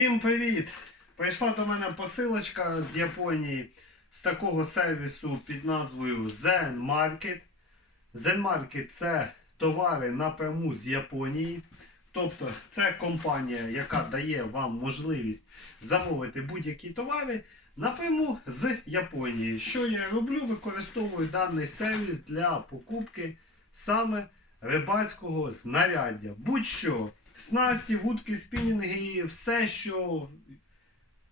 Всім привіт! Прийшла до мене посилочка з Японії з такого сервісу під назвою Zen Market. Zen Market це товари напряму з Японії. Тобто це компанія, яка дає вам можливість замовити будь-які товари напряму з Японії. Що я роблю? Використовую даний сервіс для покупки саме рибацького знаряддя. Будь-що, снасті, вудки, спінінги, все, що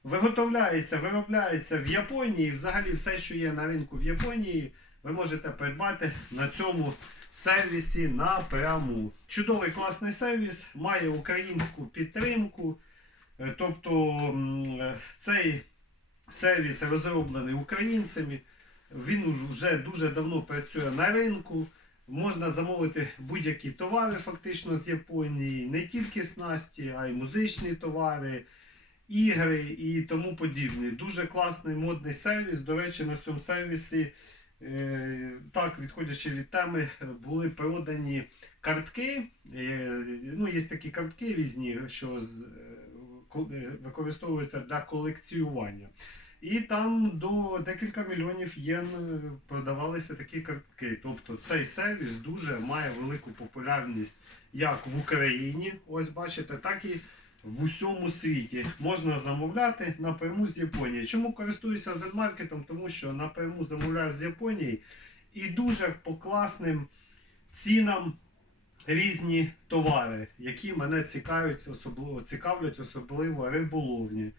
виготовляється, виробляється в Японії, взагалі все, що є на ринку в Японії, ви можете придбати на цьому сервісі напряму. Чудовий класний сервіс, має українську підтримку. Е, Тобто е, цей сервіс розроблений українцями. Він вже дуже давно працює на ринку. Можна замовити будь-які товари фактично з Японії, не тільки снасті, а й музичні товари, ігри і тому подібне. Дуже класний модний сервіс. До речі, на цьому сервісі, е, так, відходячи від теми, були продані картки. Е, ну, є такі картки різні, що е, використовуються для колекціювання. І там до декілька мільйонів єн е, продавалися такі картки. Тобто цей сервіс дуже має велику популярність як в Україні, ось бачите, так і в усьому світі. Можна замовляти напряму з Японії. Чому користуюся Zenmarket? Тому що напряму замовляю з Японії і дуже по класним цінам різні товари, які мене цікавлять, особливо цікавлять, особливо риболовні.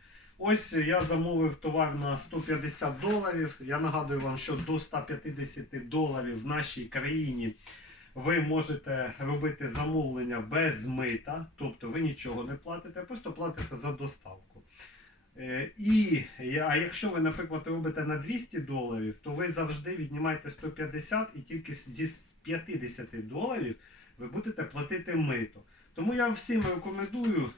Ось я замовив товар на 150 доларів. Я нагадую вам, що до 150 доларів в нашій країні ви можете робити замовлення без мита, тобто ви нічого не платите, просто платите за доставку. Е, І а якщо ви, наприклад, робите на 200 доларів, то ви завжди віднімаєте 150 і тільки зі 50 доларів ви будете платити мито. Тому я всім рекомендую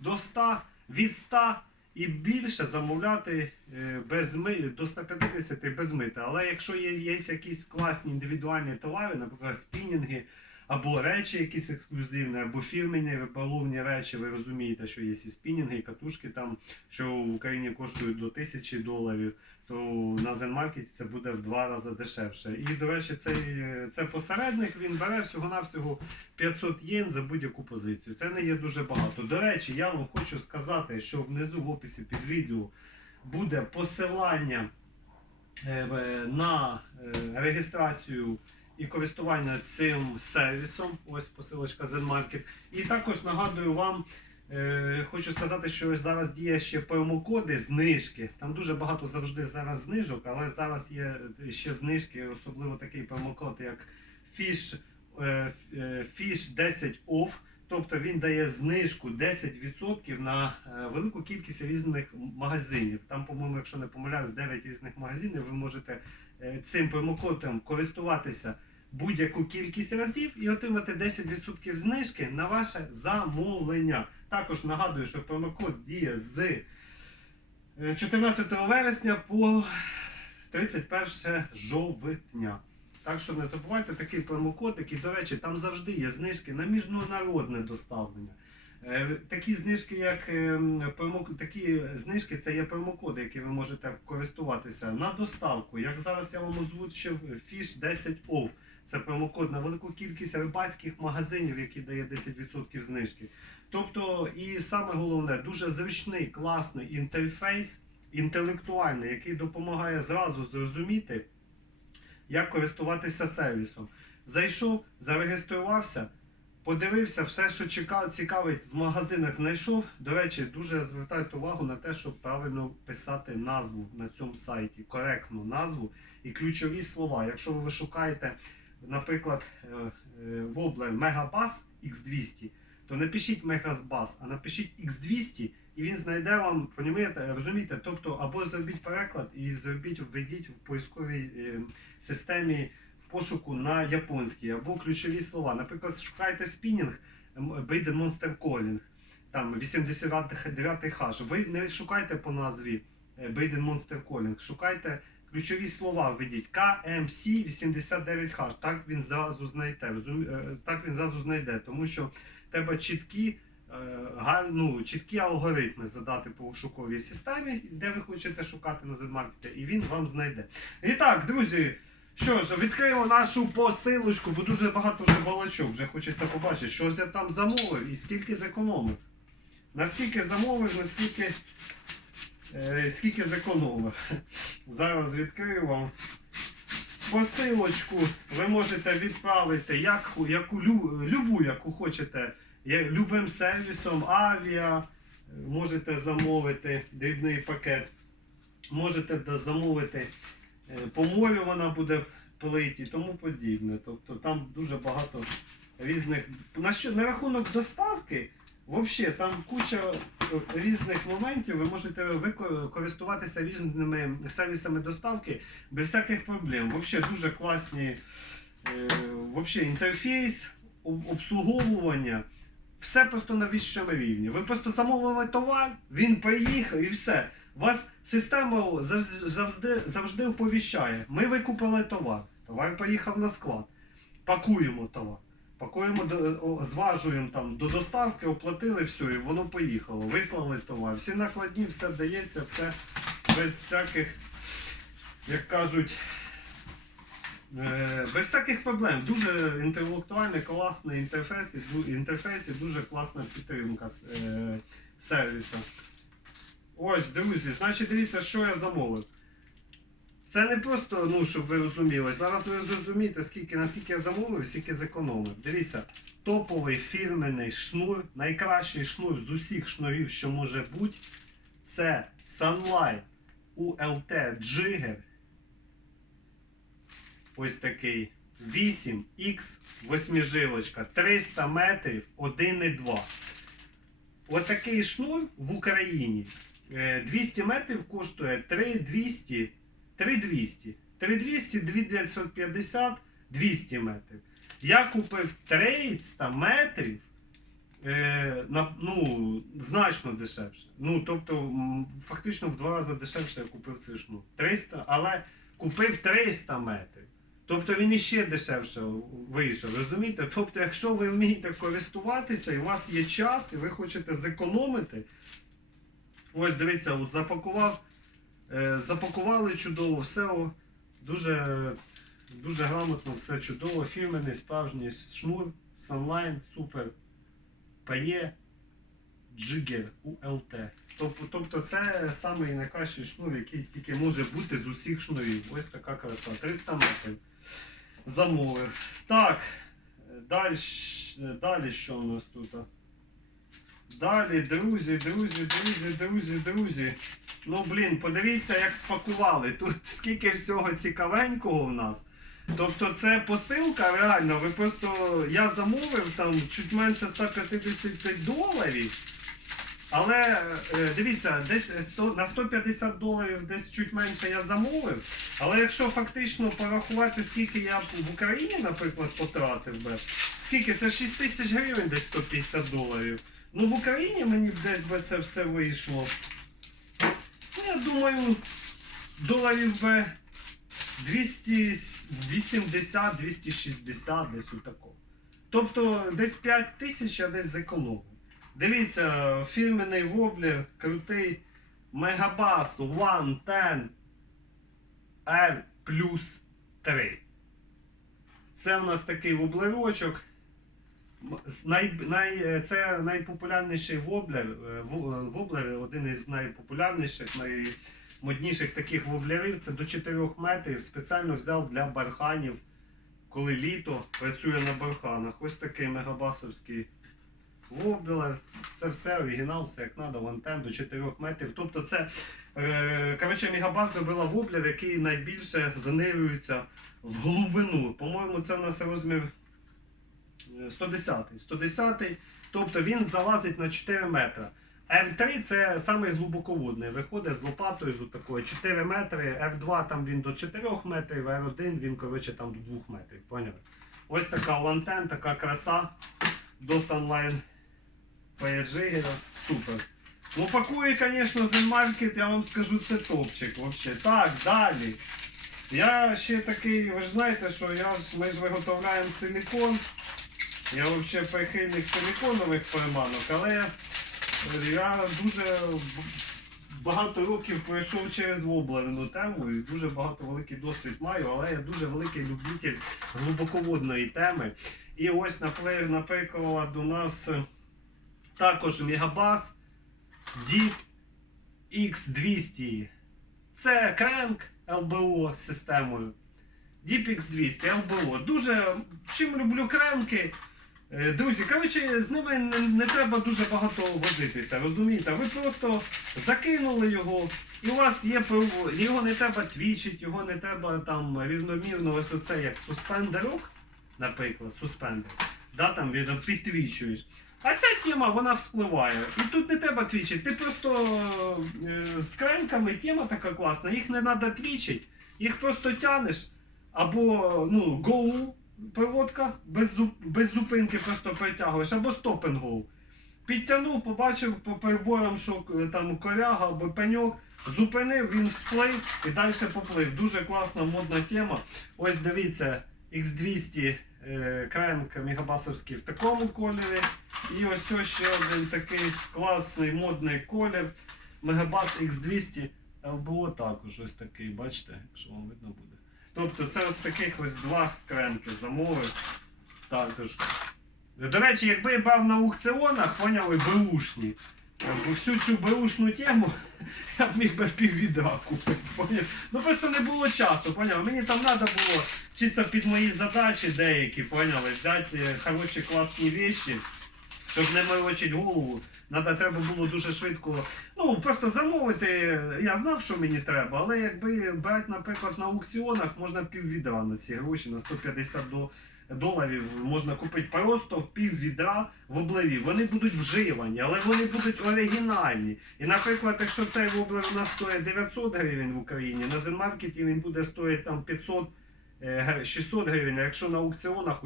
до 100, від 100 і більше замовляти е, без ми, до 150 без мита. Але якщо є, є якісь класні індивідуальні товари, наприклад, спінінги, або речі якісь ексклюзивні, або фірмені риболовні речі, ви розумієте, що є і спінінги, і катушки там, що в Україні коштують до 1000 доларів, то на Zenmarket це буде в два рази дешевше. І, до речі, цей, це посередник, він бере всього-навсього 500 єн за будь-яку позицію. Це не є дуже багато. До речі, я вам хочу сказати, що внизу в описі під відео буде посилання е, на е, реєстрацію і користування цим сервісом. Ось посилочка Zenmarket. І також нагадую вам. Е, Хочу сказати, що зараз діє ще промокоди, знижки. Там дуже багато завжди зараз знижок, але зараз є ще знижки, особливо такий промокод, як Fish, е, е, Fish 10 Off. Тобто він дає знижку 10% на велику кількість різних магазинів. Там, по-моєму, якщо не помиляюсь, 9 різних магазинів. Ви можете цим промокодом користуватися будь-яку кількість разів і отримати 10% знижки на ваше замовлення. Також нагадую, що промокод діє з е, 14 вересня по 31 жовтня. Так що не забувайте такий промокод, який, до речі, там завжди є знижки на міжнародне доставлення. Е, Такі знижки, як ем, такі знижки, це є промокоди, які ви можете користуватися на доставку. Як зараз я вам озвучив Fish 10 OFF. Це промокод на велику кількість рибацьких магазинів, які дає 10% знижки. Тобто, і саме головне, дуже зручний, класний інтерфейс, інтелектуальний, який допомагає зразу зрозуміти, як користуватися сервісом. Зайшов, зареєструвався, подивився, все, що чека- цікавить в магазинах, знайшов. До речі, дуже звертайте увагу на те, щоб правильно писати назву на цьому сайті, коректну назву і ключові слова. Якщо ви шукаєте, наприклад, е, е, воблер Мегабас X200, то не пишіть Мегабас, а напишіть X200 і він знайде вам, розумієте, тобто або зробіть переклад і зробіть, введіть в поисковій е, системі пошуку на японській, або ключові слова. Наприклад, шукайте спінінг Biden Monster Calling, там 89 хаш. Ви не шукайте по назві Biden Monster Calling, шукайте ключові слова, введіть KMC 89 хаш. Так він зразу знайде. е, Так він зразу знайде, тому що треба чіткі ну, чіткі алгоритми задати по пошуковій системі, де ви хочете шукати на Z-Market, і він вам знайде. І так, друзі, що ж, відкриємо нашу посилочку, бо дуже багато вже балачок. Вже хочеться побачити, що ж я там замовив і скільки зекономив. Наскільки замовив, наскільки е, скільки зекономив. Зараз відкрию вам посилочку. Ви можете відправити як, яку, лю- любу, яку хочете, любим сервісом, авіа. е, Можете замовити дрібний пакет. Можете замовити е, по морю вона буде плити і тому подібне. Тобто там дуже багато різних. На, що, на рахунок доставки, взагалі там куча е, різних моментів. Ви можете користуватися різними сервісами доставки без всяких проблем. Взагалі дуже класні е, вообще, інтерфейс, обслуговування. Все просто на вищому рівні. Ви просто замовили товар, він приїхав і все. Вас система завжди, завжди оповіщає. Ми викупили товар. Товар поїхав на склад. Пакуємо товар. Пакуємо, до, зважуємо там до доставки, оплатили все, і воно поїхало. Вислали товар. Всі накладні, все дається, все без всяких, як кажуть, е, без всяких проблем. Дуже інтелектуальний, класний інтерфейс, інтерфейс і дуже класна підтримка е, сервісу. Ось, друзі, значить дивіться, що я замовив. Це не просто, ну, щоб ви розуміли. Зараз ви зрозумієте, скільки, наскільки я замовив, скільки зекономив. Дивіться, топовий фірменний шнур, найкращий шнур з усіх шнурів, що може бути, це Sunlight ULT Jigger. Ось такий 8X восьмижилочка, 300 метрів, 1,2. Отакий шнур в Україні е, 200 метрів коштує 3200, 3200. 3200, 2950, 200 метрів. Я купив 300 метрів е, на, ну, значно дешевше. Ну, тобто, фактично в два рази дешевше я купив цей шнур. 300, але купив 300 метрів. Тобто він іще дешевше вийшов, розумієте? Тобто, якщо ви вмієте користуватися, і у вас є час, і ви хочете зекономити, ось дивіться, запакував, запакували чудово, все дуже, дуже грамотно, все чудово, фірменний, справжній шнур, Sunline, супер, пає, джигер, УЛТ. Тобто це самий найкращий шнур, який тільки може бути з усіх шнурів. Ось така краса. 300 метрів. Замовив. Так, далі, далі що у нас тут? Далі, друзі, друзі, друзі, друзі, друзі. Ну, блін, подивіться, як спакували. Тут скільки всього цікавенького у нас. Тобто це посилка, реально, ви просто. Я замовив там чуть менше 150 доларів. Але е, дивіться, десь 100, на 150 доларів десь чуть менше я замовив. Але якщо фактично порахувати, скільки я в Україні, наприклад, потратив би, скільки це 6 тисяч гривень, десь 150 доларів. Ну в Україні мені б десь би це все вийшло. Я думаю, доларів би 280-260 десь отако. Тобто десь 5 тисяч я десь зекономив. Дивіться, фірменний воблер, крутий Мегабас 110 R плюс 3. Це у нас такий воблерочок. Най, най, це найпопулярніший воблер, е, е, воблер, один із найпопулярніших, наймодніших таких воблерів. Це до 4 метрів. Спеціально взяв для барханів, коли літо працює на барханах. Ось такий мегабасовський воблер. Це все оригінал, все як треба, вантен до 4 метрів. Тобто це е, коротше, Мегабас зробила воблер, який найбільше занирюється в глибину. По-моєму, це у нас розмір е, 110. 110, тобто він залазить на 4 метри. F3 це самий глибоководний. Виходить з лопатою з такою 4 метри, F2 там він до 4 метрів, R1 він коротше там до 2 метрів. Поняли? Ось така лантен, така краса до Sunline Payaджигера. Супер. Ну пакує, звісно, Zenmarket, я вам скажу, це топчик вообще. Так, далі. Я ще такий, ви ж знаєте, що я ми ж виготовляємо силікон. Я взагалі прихильник силиконових приманок, але я дуже багато років пройшов через воблерну тему і дуже багато великий досвід маю, але я дуже великий любитель глибоководної теми. І ось, напри- наприклад, у нас також Мегабас Deep X200. Це кренк ЛБО системою. Deep X200 ЛБО. Дуже чим люблю кренки. Е, Друзі, коротше, з ними не, не треба дуже багато возитися, розумієте? Ви просто закинули його, і у вас є ПВО. Його не треба твічити, його не треба там рівномірно, ось оце як суспендерок, наприклад, суспендер. Да, там підтвічуєш. А ця тема вона вспливає. І тут не треба твічити. Ти просто е, з кренками тема така класна, їх не треба твічити, їх просто тянеш. Або ну, гоу проводка, без, без зупинки просто притягуєш, або стоп. Підтягнув, побачив по приборам, що е, там коряга або пеньок, зупинив, він всплив і далі поплив. Дуже класна модна тема. Ось дивіться, X200 е, кренк мегабасовський в такому кольорі. І ось ось ще один такий класний модний колір. Мегабас X200 LBO також ось такий, бачите, якщо вам видно буде. Тобто це ось таких ось два кренки замовив. Також. До речі, якби я брав на аукціонах, поняли, беушні. Всю цю беушну тему я б міг би піввідра купити. Поняв? Ну просто не було часу, поняв? Мені там треба було чисто під мої задачі деякі, поняли, взяти е, хороші класні вещі, щоб не морочити голову. Надо, треба було дуже швидко. Ну, просто замовити. Я знав, що мені треба, але якби брати, наприклад, на аукціонах, можна піввідра на ці гроші, на 150 до, доларів можна купити просто пів відра в обливі. Вони будуть вживані, але вони будуть оригінальні. І, наприклад, якщо цей воблер у нас стоїть 900 гривень в Україні, на зенмаркеті він буде стоїти там 500 е, гр- 600 гривень, а якщо на аукціонах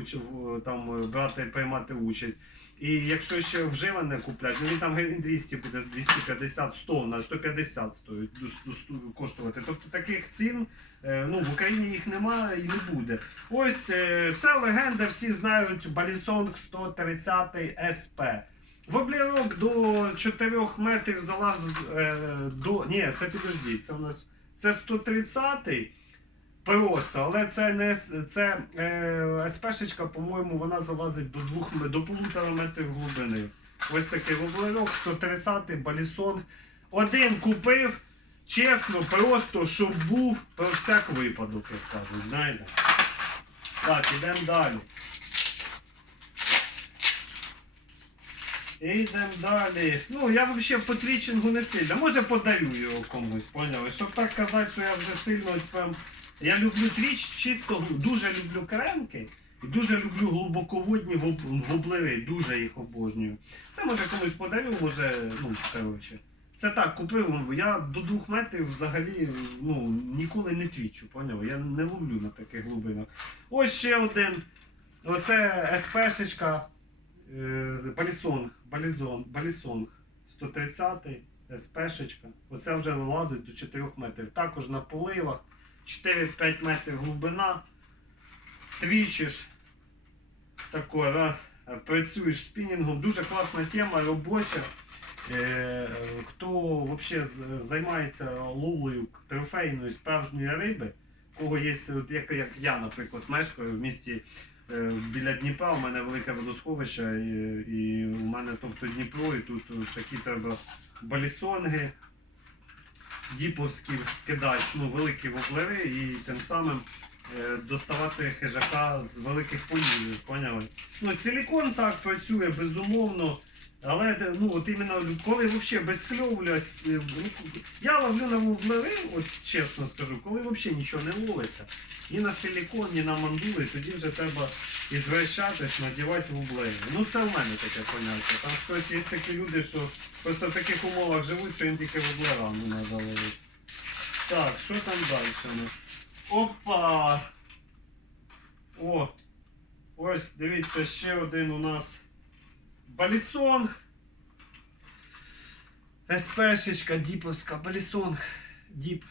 там е, брати, приймати участь. І якщо ще вживане куплять, ну він там гривень 200 буде 250, 100, на 150 стоїть коштувати. Тобто таких цін е, ну, в Україні їх немає і не буде. Ось це легенда, всі знають Балісонг 130 СП. Воблерок до 4 метрів залаз е, до. Ні, це підождіть, це у нас це 130 Просто, але це не це е, СПшечка, по-моєму, вона залазить до двох м- до полутора метрів глибини. Ось такий воблерок, 130 балісон. Один купив, чесно, просто щоб був про всяк випадок, як кажуть, знаєте. Так, ідемо далі. Йдемо далі. Ну, я взагалі по твічингу не сильно. Може подарю його комусь, поняли? Щоб так казати, що я вже сильно прям. Я люблю твіч, чисто дуже люблю кренки. І дуже люблю глибоководні воб- воблери, дуже їх обожнюю. Це може комусь подарю, може, ну, коротше. Це так, купив. Я до двох метрів взагалі ну, ніколи не твічу, поняв? Я не ловлю на таких глибинах. Ось ще один. Оце СПшечка. Е, Балісонг, Балізон, Балісонг 130 СПшечка. Оце вже вилазить до 4 метрів. Також на поливах 4-5 метрів глибина. Твічиш. Тако, працюєш спінінгом. Дуже класна тема, робоча. Е, хто взагалі займається ловлею трофейної справжньої риби, кого є, як, як я, наприклад, мешкаю в місті е, біля Дніпра, у мене велике водосховище, і, і у мене тобто Дніпро, і тут такі треба балісонги, діповські кидають ну, великі воблери і тим самим е, доставати хижака з великих полів, поняли? Ну, силікон так працює, безумовно. Але ну от іменно коли взагалі без кльовля, е, я ловлю на воблери, от чесно скажу, коли взагалі нічого не ловиться. Ні на силікон, ні на мандули, тоді вже треба ізвращатись, надівати воблери. Ну це в мене таке поняття. Там хтось є такі люди, що просто в таких умовах живуть, що їм тільки воблерами треба ловити. Так, що там далі? Опа! О! Ось, дивіться, ще один у нас Балісонг. СПшечка діповська, Балісонг. Діп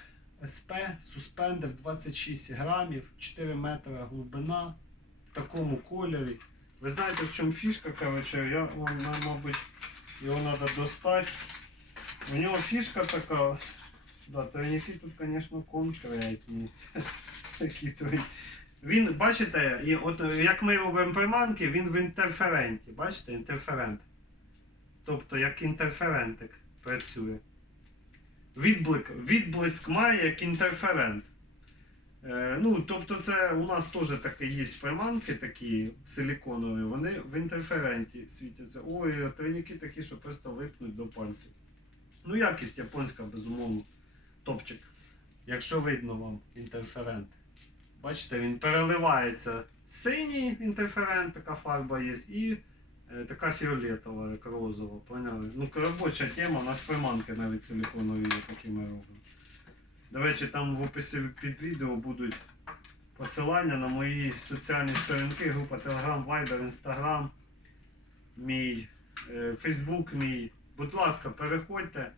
СП, суспендер 26 грамів, 4 метри глибина в такому кольорі. Ви знаєте, в чому фішка, коротше, я вам, мабуть, його треба достати. У нього фішка така. Да, тройники тут, звісно, конкретні. Він, бачите, от як ми робимо приманки, він в інтерференті. Бачите, інтерферент. Тобто як інтерферентик працює. Відблик, відблиск має як інтерферент. Е, ну, тобто це у нас теж таке є приманки такі силіконові, вони в інтерференті світяться. Ой, тройники такі, що просто липнуть до пальців. Ну, якість японська, безумовно. Топчик. Якщо видно вам інтерферент. Бачите, він переливається синій інтерферент, така фарба є, і е, така фіолетова, як розова. Поняли? Ну, робоча тема, у нас приманки навіть силіконові, є, такі ми робимо. До речі, там в описі під відео будуть посилання на мої соціальні сторінки, група Telegram, Viber, Instagram, мій, е, Facebook мій. Будь ласка, переходьте,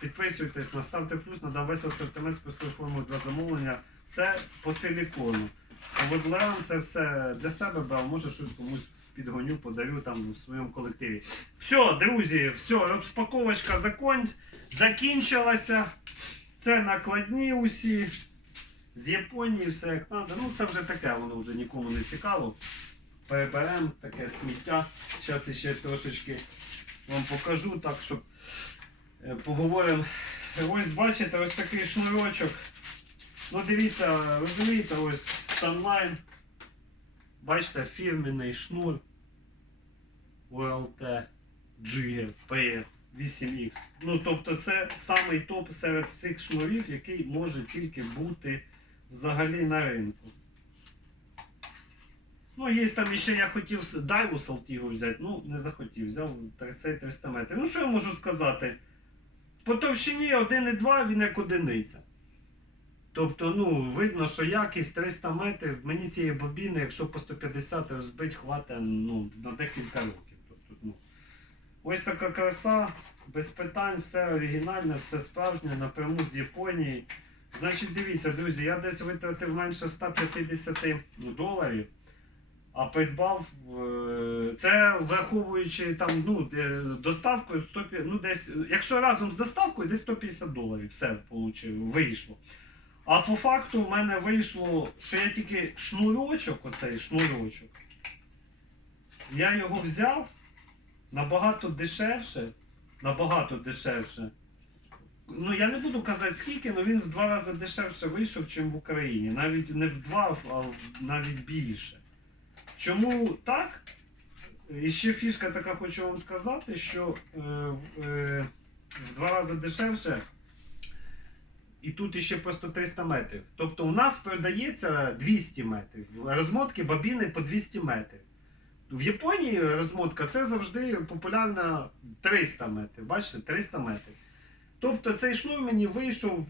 підписуйтесь, наставте плюс, надав весь асортимент з простою формою для замовлення. Це по силікону. А Водлеан це все для себе брав, може щось комусь підгоню, подарю там в своєму колективі. Все, друзі, все, розпаковочка закон... закінчилася. Це накладні усі. З Японії все як треба. Ну це вже таке, воно вже нікому не цікаво. Переберемо таке сміття. Зараз ще трошечки вам покажу, так щоб е, поговоримо. Ось бачите, ось такий шнурочок. Ну дивіться, розумієте, ось Sunline. Бачите, фірменний шнур OLT G P 8X. Ну, тобто це самий топ серед всіх шнурів, який може тільки бути взагалі на ринку. Ну, є там ще я хотів дайву Салтігу взяти, ну не захотів, взяв цей 300 метрів. Ну що я можу сказати? По товщині 1,2 він як одиниця. Тобто, ну, видно, що якість 300 метрів, мені цієї бобіни, якщо по 150 розбить, хватить ну, на декілька років. Тобто, ну, ось така краса, без питань, все оригінальне, все справжнє, напряму з Японії. Значить, дивіться, друзі, я десь витратив менше 150 доларів, а придбав е, це враховуючи там, ну, доставкою 150, ну, десь, якщо разом з доставкою, десь 150 доларів все вийшло. А по факту в мене вийшло, що я тільки шнурочок, оцей шнурочок, я його взяв набагато дешевше, набагато дешевше. Ну, я не буду казати скільки, але він в два рази дешевше вийшов, ніж в Україні. Навіть не в два, а навіть більше. Чому так? І ще фішка така хочу вам сказати, що е, е, в два рази дешевше. І тут іще просто 300 метрів. Тобто у нас продається 200 метрів. Розмотки бабіни по 200 метрів. В Японії розмотка це завжди популярна 300 метрів. Бачите, 300 метрів. Тобто цей шнур мені вийшов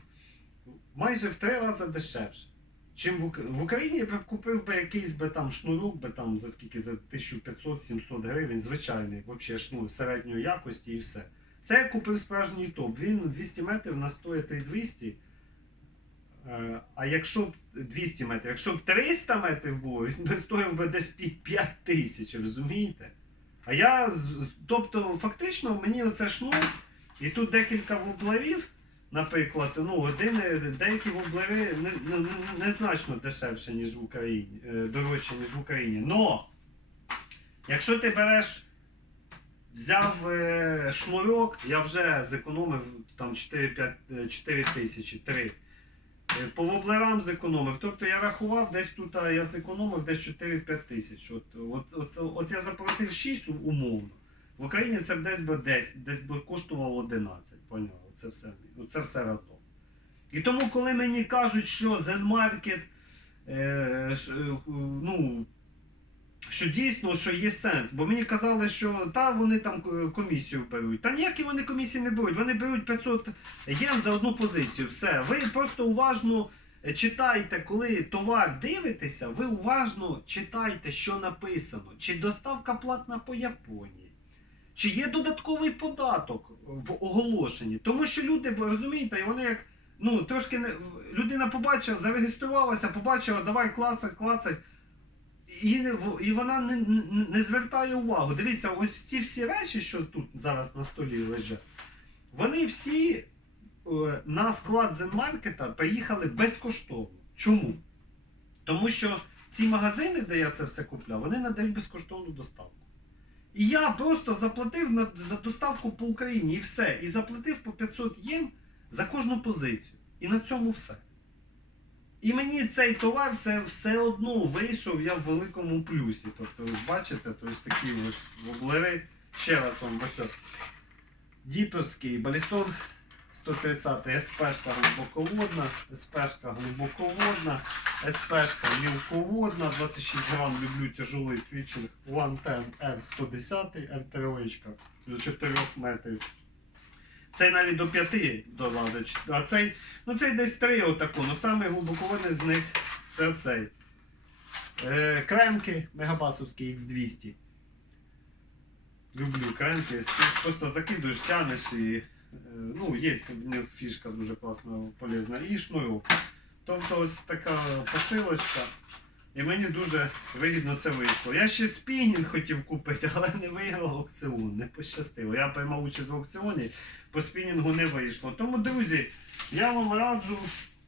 майже в три рази дешевше. Чим в Україні я б купив би якийсь би там шнурок, би там за скільки за 1500-700 гривень, звичайний, взагалі шнур середньої якості і все. Це я купив справжній топ. Він 200 метрів на стоїть 200. Е, А якщо б 200 метрів, якщо б 300 метрів було, він би стоїв би десь під 5 тисяч, розумієте? А я, тобто, фактично, мені оце шнур, і тут декілька вуглерів, наприклад, ну, один, е, деякі вуглери не, не, не- незначно дешевше, ніж в Україні, е, дорожче, ніж в Україні. Но, якщо ти береш Взяв е, шнурок, я вже зекономив там 4, 5, 4 тисячі, 3. Е, По воблерам зекономив. Тобто я рахував, десь тут я зекономив десь 4-5 тисяч. От, от, от, от я заплатив 6 умовно. В Україні це б десь би 10, десь би коштувало 11. Поняв? Це все, це все разом. І тому, коли мені кажуть, що Zen Market, е, е, ну, що дійсно що є сенс. Бо мені казали, що та вони там е, комісію беруть. Та ніякі вони комісії не беруть. Вони беруть 500 єн за одну позицію. Все. Ви просто уважно читайте, коли товар дивитеся, ви уважно читайте, що написано. Чи доставка платна по Японії. Чи є додатковий податок в оголошенні? Тому що люди, розумієте, вони як ну, трошки не, людина побачила, зареєструвалася, побачила, давай клацать, клацать. І, і вона не, не, звертає увагу. Дивіться, ось ці всі речі, що тут зараз на столі лежать, вони всі е, на склад Зенмаркета приїхали безкоштовно. Чому? Тому що ці магазини, де я це все купляв, вони надають безкоштовну доставку. І я просто заплатив на, за доставку по Україні і все. І заплатив по 500 єн за кожну позицію. І на цьому все. І мені цей товар все, все одно вийшов я в великому плюсі. Тобто, ви бачите, тобто такі ось воблери. Ще раз вам ось. Діперський балісон 130 СПшка глибоководна, СПшка глибоководна, СПшка мілководна, 26 грам люблю тяжелий твічинг 110 F110 F3 до 4 метрів. Цей навіть до 5 долазить, а цей, ну цей десь 3 отако, ну самий глибоководний з них це цей. Е, кремки Мегабасовські X200. Люблю кремки. Ти просто закидуєш, тянеш і. е, Ну, є в них фішка дуже класна, полезна. І шнурок. Тобто ось така посилочка. І мені дуже вигідно це вийшло. Я ще спінінг хотів купити, але не виграв аукціон, не пощастило. Я приймав участь в аукціоні, по спінінгу не вийшло. Тому, друзі, я вам раджу,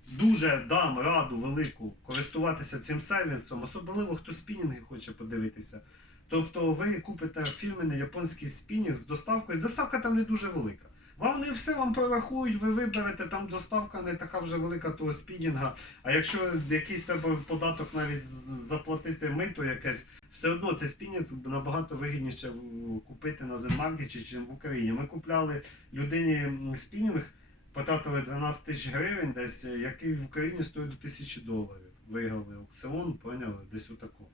дуже дам раду велику користуватися цим сервісом, особливо хто спінінги хоче подивитися. Тобто ви купите фірменний японський спінінг з доставкою. Доставка там не дуже велика. Не все вам прорахують, ви виберете, там доставка не така вже велика того спінінга. А якщо якийсь треба податок навіть заплатити мито якесь, все одно цей спінінг набагато вигідніше купити на Зенмаркеті, ніж в Україні. Ми купляли людині спінінг, потратили 12 тисяч гривень, десь, який в Україні стоїть до тисячі доларів. Виграли аукціон, поняли, десь отако.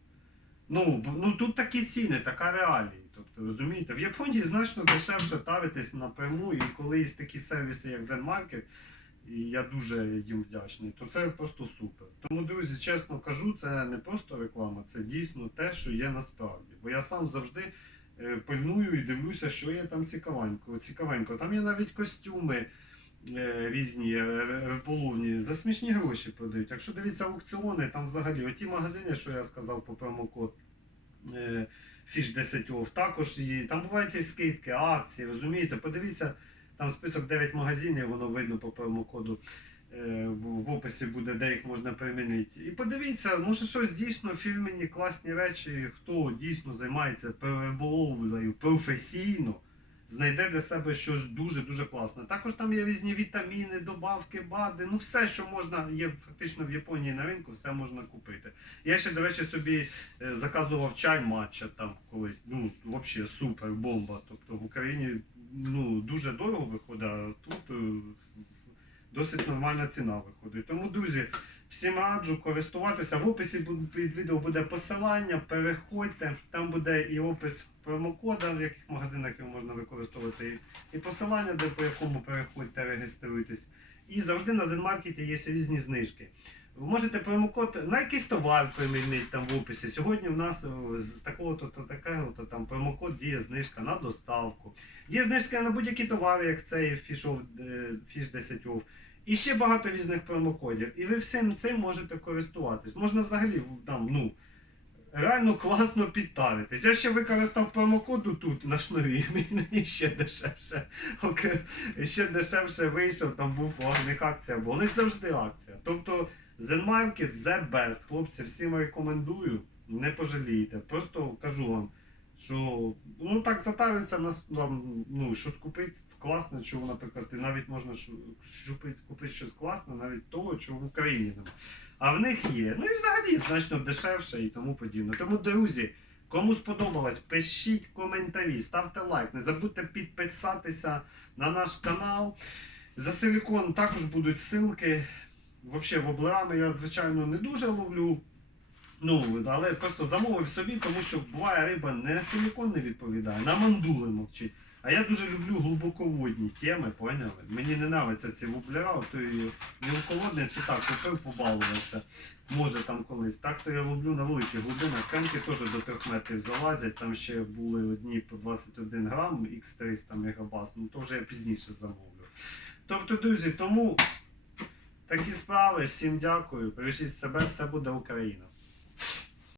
Ну, ну тут такі ціни, така реалії. Тобто, розумієте, в Японії значно дешевше таритись напряму, і коли є такі сервіси, як Zenmarket, і я дуже їм вдячний, то це просто супер. Тому, друзі, чесно кажу, це не просто реклама, це дійсно те, що є насправді. Бо я сам завжди е, пильную і дивлюся, що є там цікавенько. цікавенько. Там є навіть костюми різні, е, риболовні, за смішні гроші продають. Якщо дивіться аукціони, там взагалі оті магазини, що я сказав по промокод. е, Фіш 10 оф, також є. Там бувають і скидки, акції, розумієте? Подивіться, там список 9 магазинів, воно видно по промокоду. Е, В описі буде, де їх можна примінити. І подивіться, може щось дійсно фірмені класні речі, хто дійсно займається переболовлею професійно, знайде для себе щось дуже-дуже класне. Також там є різні вітаміни, добавки, БАДи, ну все, що можна, є фактично в Японії на ринку, все можна купити. Я ще, до речі, собі е, заказував чай матча там колись. Ну, взагалі супер бомба. Тобто в Україні ну, дуже дорого виходить, а тут е, досить нормальна ціна виходить. Тому, друзі, всім раджу користуватися. В описі під відео буде посилання, переходьте, там буде і опис промокода, в яких магазинах його можна використовувати, і- посилання, де по якому переходьте, реєструйтесь. І завжди на Зенмаркеті є різні знижки. Ви можете промокод на якийсь товар примінити там в описі. Сьогодні в нас е, з такого-то та такого, то там промокод діє знижка на доставку. Діє знижка на будь-які товари, як цей фішов, фіш 10 оф. І ще багато різних промокодів. І ви всім цим можете користуватись. Можна взагалі там, ну, реально класно підтаритись. Я ще використав промокоду тут на шнурі, мені ще дешевше. Ще дешевше вийшов, там був по них акція, бо у них завжди акція. Тобто Zenmarket the best. Хлопці, всім рекомендую, не пожалієте. Просто кажу вам, що ну так затариться ну, щось купити класне, чого, наприклад, і навіть можна купити, щось класне, навіть того, чого в Україні немає. А в них є. Ну і взагалі значно дешевше і тому подібне. Тому, друзі, кому сподобалось, пишіть коментарі, ставте лайк, не забудьте підписатися на наш канал. За силікон також будуть ссылки. Взагалі, воблерами я, звичайно, не дуже ловлю. Ну, але просто замовив собі, тому що буває риба не силікон не відповідає, на мандули мовчить. А я дуже люблю глибоководні теми, поняли? Мені не нравиться ці воблера, то і мілководне це так, купив, побалувався. Може там колись. Так то я ловлю на великих глибинах. Кемки теж до 3 метрів залазять. Там ще були одні по 21 грам, X300 мегабас, ну то вже я пізніше замовлю. Тобто, друзі, тому такі справи. Всім дякую. Бережіть себе, все буде Україна.